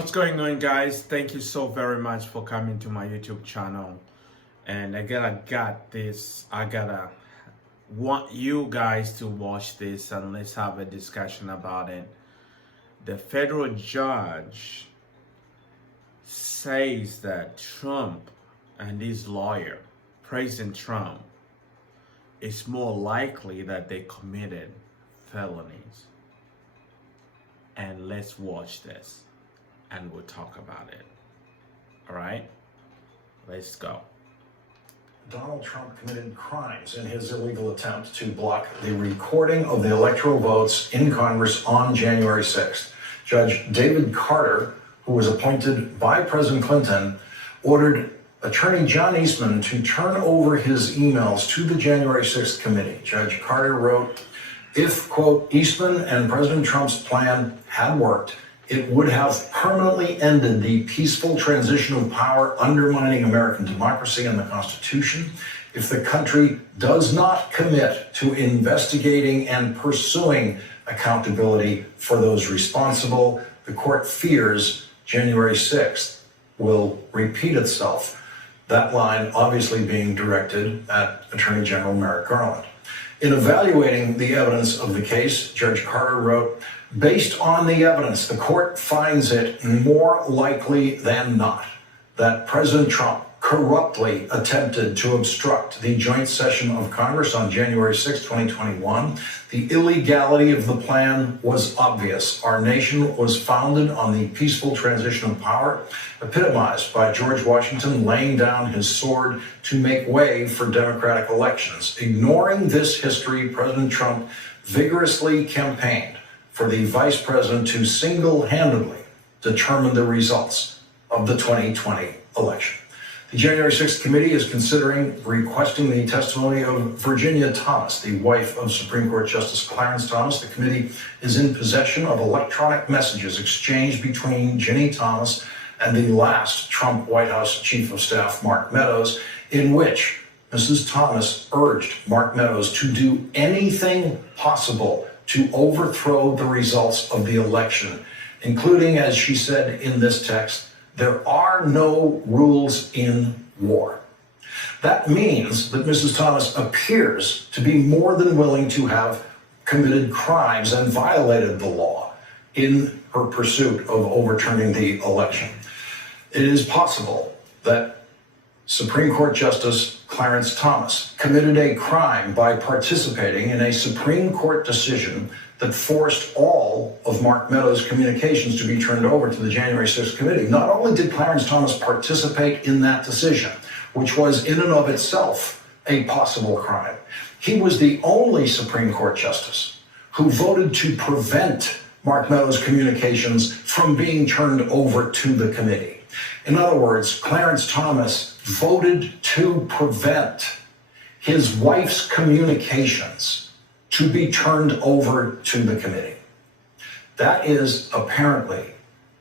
What's going on, guys? Thank you so very much for coming to my YouTube channel. And I gotta want you guys to watch this and let's have a discussion about it. The federal judge says that Trump and his lawyer, President Trump, it's more likely that they committed felonies. And let's watch this and we'll talk about it. All right, let's go. Donald Trump committed crimes in his illegal attempt to block the recording of the electoral votes in Congress on January 6th. Judge David Carter, who was appointed by President Clinton, ordered Attorney John Eastman to turn over his emails to the January 6th committee. Judge Carter wrote, if, quote, Eastman and President Trump's plan had worked, it would have permanently ended the peaceful transition of power undermining American democracy and the Constitution. If the country does not commit to investigating and pursuing accountability for those responsible, the court fears January 6th will repeat itself. That line obviously being directed at Attorney General Merrick Garland. In evaluating the evidence of the case, Judge Carter wrote, based on the evidence, the court finds it more likely than not that President Trump corruptly attempted to obstruct the joint session of Congress on January 6, 2021. The illegality of the plan was obvious. Our nation was founded on the peaceful transition of power, epitomized by George Washington laying down his sword to make way for democratic elections. Ignoring this history, President Trump vigorously campaigned for the vice president to single-handedly determine the results of the 2020 election. The January 6th committee is considering requesting the testimony of Virginia Thomas, the wife of Supreme Court Justice Clarence Thomas. The committee is in possession of electronic messages exchanged between Ginny Thomas and the last Trump White House Chief of Staff, Mark Meadows, in which Mrs. Thomas urged Mark Meadows to do anything possible to overthrow the results of the election, including, as she said in this text, there are no rules in war. That means that Mrs. Thomas appears to be more than willing to have committed crimes and violated the law in her pursuit of overturning the election. It is possible that Supreme Court Justice Clarence Thomas committed a crime by participating in a Supreme Court decision that forced all of Mark Meadows' communications to be turned over to the January 6th committee. Not only did Clarence Thomas participate in that decision, which was in and of itself a possible crime, he was the only Supreme Court justice who voted to prevent Mark Meadows' communications from being turned over to the committee. In other words, Clarence Thomas voted to prevent his wife's communications to be turned over to the committee. That is apparently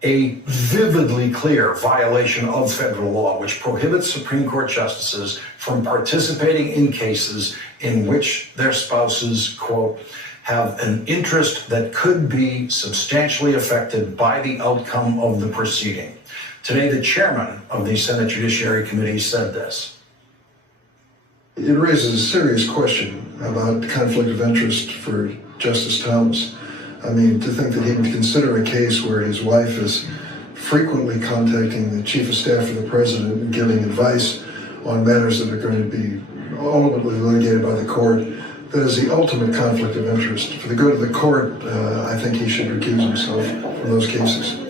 a vividly clear violation of federal law, which prohibits Supreme Court justices from participating in cases in which their spouses, quote, have an interest that could be substantially affected by the outcome of the proceeding. Today, the chairman of the Senate Judiciary Committee said this. It raises a serious question about conflict of interest for Justice Thomas. I mean, to think that he would consider a case where his wife is frequently contacting the chief of staff of the president and giving advice on matters that are going to be ultimately litigated by the court, that is the ultimate conflict of interest. For the good of the court, I think he should recuse himself from those cases.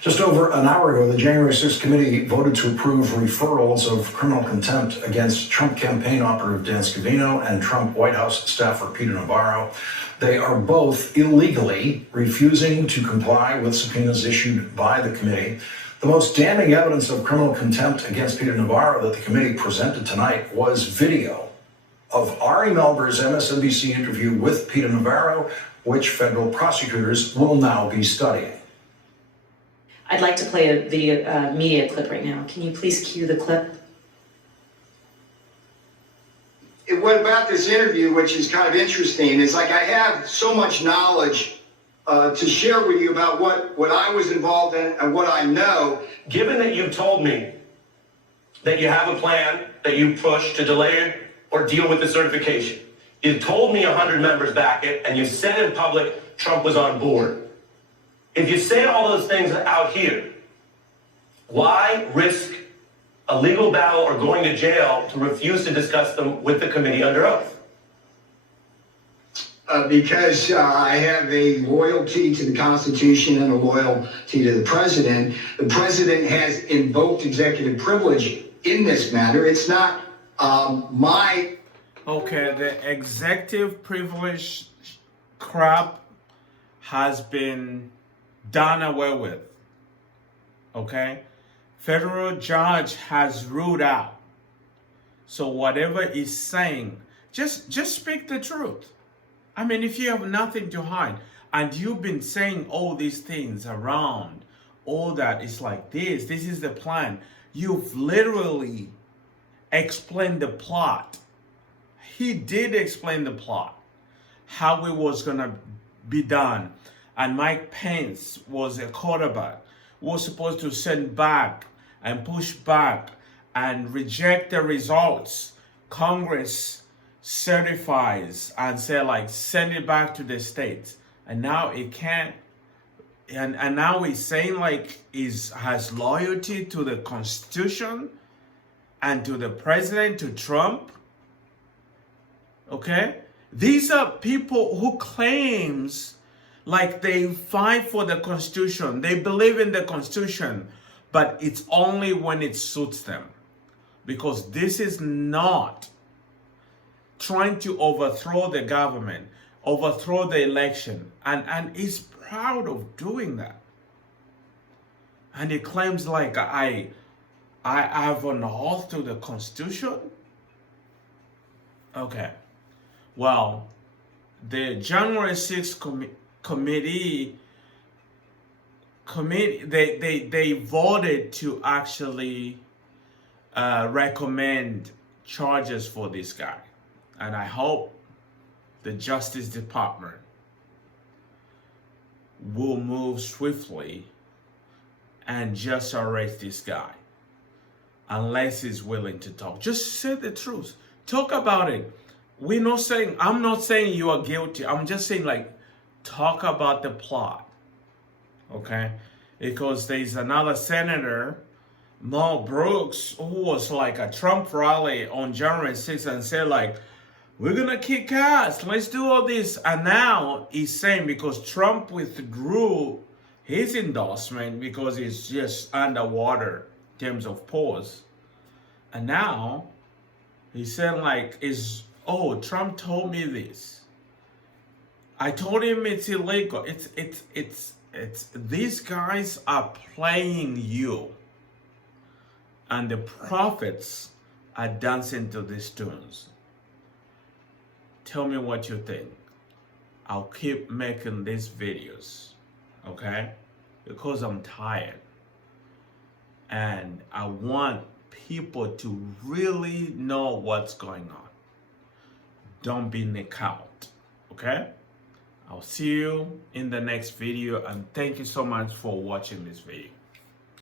Just over an hour ago, the January 6th committee voted to approve referrals of criminal contempt against Trump campaign operative Dan Scavino and Trump White House staffer Peter Navarro. They are both illegally refusing to comply with subpoenas issued by the committee. The most damning evidence of criminal contempt against Peter Navarro that the committee presented tonight was video of Ari Melber's MSNBC interview with Peter Navarro, which federal prosecutors will now be studying. I'd like to play the media clip right now. Can you please cue the clip? What about this interview, which is kind of interesting, is like I have so much knowledge to share with you about what I was involved in and what I know. Given that you've told me that you have a plan that you push to delay or deal with the certification, you told me 100 members back it, and you said in public Trump was on board. If you say all those things out here, why risk a legal battle or going to jail to refuse to discuss them with the committee under oath? Because I have a loyalty to the Constitution and a loyalty to the president. The president has invoked executive privilege in this matter. It's not my... Okay, the executive privilege crap has been done away with. Okay? Federal judge has ruled out. So whatever he's saying, just speak the truth. I mean, if you have nothing to hide and you've been saying all these things around, all that is like this is the plan. You've literally explained the plot. He did explain the plot, how it was going to be done. And Mike Pence was a quarterback, was supposed to send back and push back and reject the results. Congress certifies and say, like, send it back to the states. And now it can't. And now he's saying, like, has loyalty to the Constitution and to the president, to Trump. Okay? These are people who claims like they fight for the Constitution. They believe in the Constitution, but it's only when it suits them. Because this is not trying to overthrow the government, overthrow the election. And he's proud of doing that. And he claims like I have an oath to the Constitution. Okay. Well, the January 6th committee they voted to actually recommend charges for this guy. And I hope the Justice Department will move swiftly and just arrest this guy. Unless he's willing to talk. Just say the truth. Talk about it. I'm not saying you are guilty. I'm just saying, like, talk about the plot. Okay? Because there's another senator, Mo Brooks, who was like a Trump rally on January 6th and said, like, we're going to kick ass. Let's do all this. And now he's saying because Trump withdrew his endorsement because it's just underwater in terms of pause. And now he's saying, like, Trump told me this. I told him it's illegal. It's these guys are playing you. And the prophets are dancing to these tunes. Tell me what you think. I'll keep making these videos, okay? Because I'm tired. And I want people to really know what's going on. Don't be nicked out, okay? I'll see you in the next video, and thank you so much for watching this video.